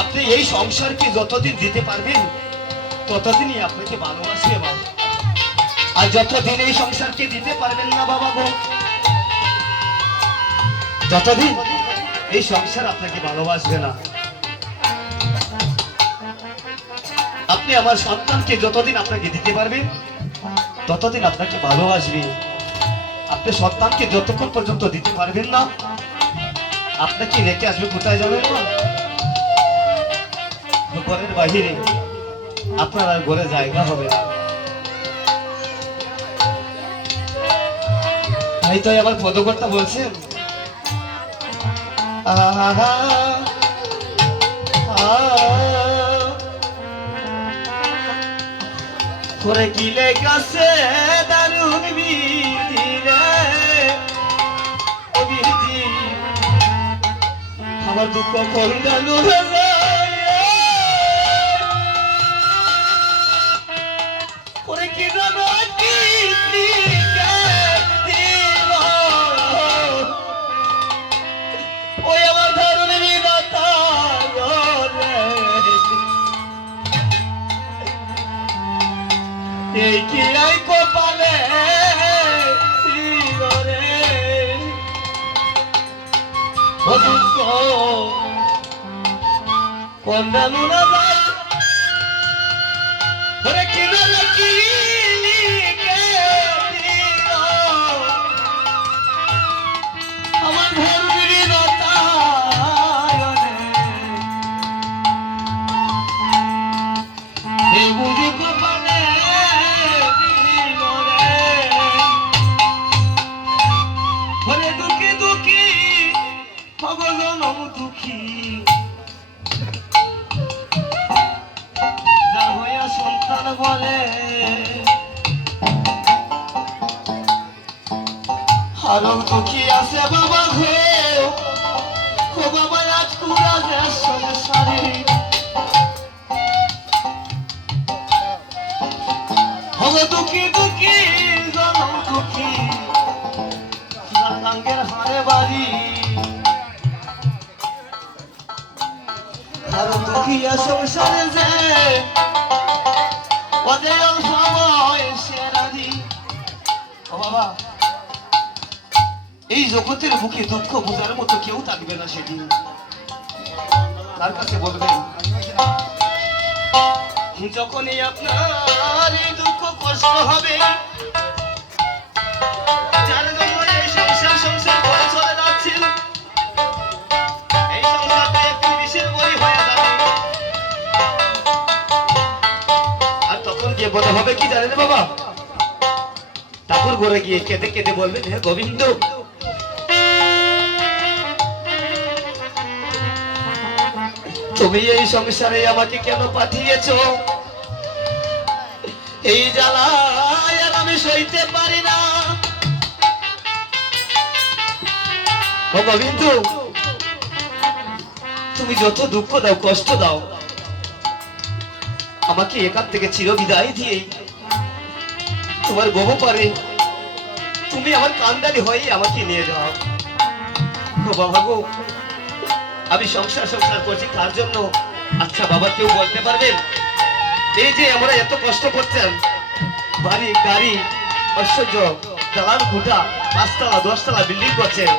আপনি এই সংসারকে যতদিন দিতে পারবেন ততদিনই আপনাকে ভালোবাসবে বাবা। আর যতদিন এই সংসারকে দিতে পারবেন না বাবা গো, ততদিন এই সংসার আপনাকে ভালোবাসবে না। আপনি আমার সন্তানকে যতদিন আপনাকে দিতে পারবেন ততদিন আপনাকে ভালোবাসবে। আপনি সন্তানকে যতক্ষণ পর্যন্ত দিতে পারবেন না আপনাকে রেখে আসবে কোথায় যাবেন না? ঘরের বাহিরে আপনার আর ঘরে জায়গা হবে না। তাই তো আমার পদকর্তা বলছেন আহা করে কিলে গাছে দারুণ বিধিরে ও বিধি আমার দুঃখ কন্দালু করে কি জানো কি ওই আমার দারুণ বিধাতা এই কি আই কপালে রে ও দুঃখ কন্দালু না ওরে কি জানো কি আমার ধর্মের এই বুঝি কপালে ওরে দুঃখী দুঃখী ভগবান দুঃখী যা হইয়া সন্তান বলে আরো দুঃখী আছে বাবা ঘো ও বাবা রাজকুরা দেশে সারি হবে দুঃখী দুঃখী জনম দুঃখী রঙের হারে বাড়ি আরো দুঃখী সংসারে যে ওদের সময় সেরাদি ও বাবা এই জগতের বুকে দুঃখ বোঝার মতো কেউ থাকবে না। সেদিন তার কাছে বলবেন যখনই আপনার এই দুঃখ কষ্ট হবে যার জন্য এই সংসার করে চলে যাচ্ছেন এই সংসারটা একটু বিষের বই হয়ে যাবে। আর তখন গিয়ে বলে হবে কি জানেন বাবা, ঠাকুর ঘরে গিয়ে কেঁদে কেঁদে বলবেন হে গোবিন্দ তুমি এই সংসারে আমাকে কেন পাঠিয়েছো? এই জ্বালা আর আমি সইতে পারি না। ও গোবিন্দ তুমি যত দুঃখ দাও কষ্ট দাও আমাকে এখান থেকে চিরবিদায় দিয়ে তোমার গোবো পারে তুমি আমার কান্দারি হয়ে আমাকে নিয়ে যাও। ও বাবা গো আমি সংসার করছি কার জন্য? আচ্ছা বাবা কেউ বলতে পারবেন এই যে আমরা এত কষ্ট করছেন বাড়ি গাড়ি ঐশ্বর্য দালান ঘুটা 5 তলা 10 তলা বিল্ডিং করছেন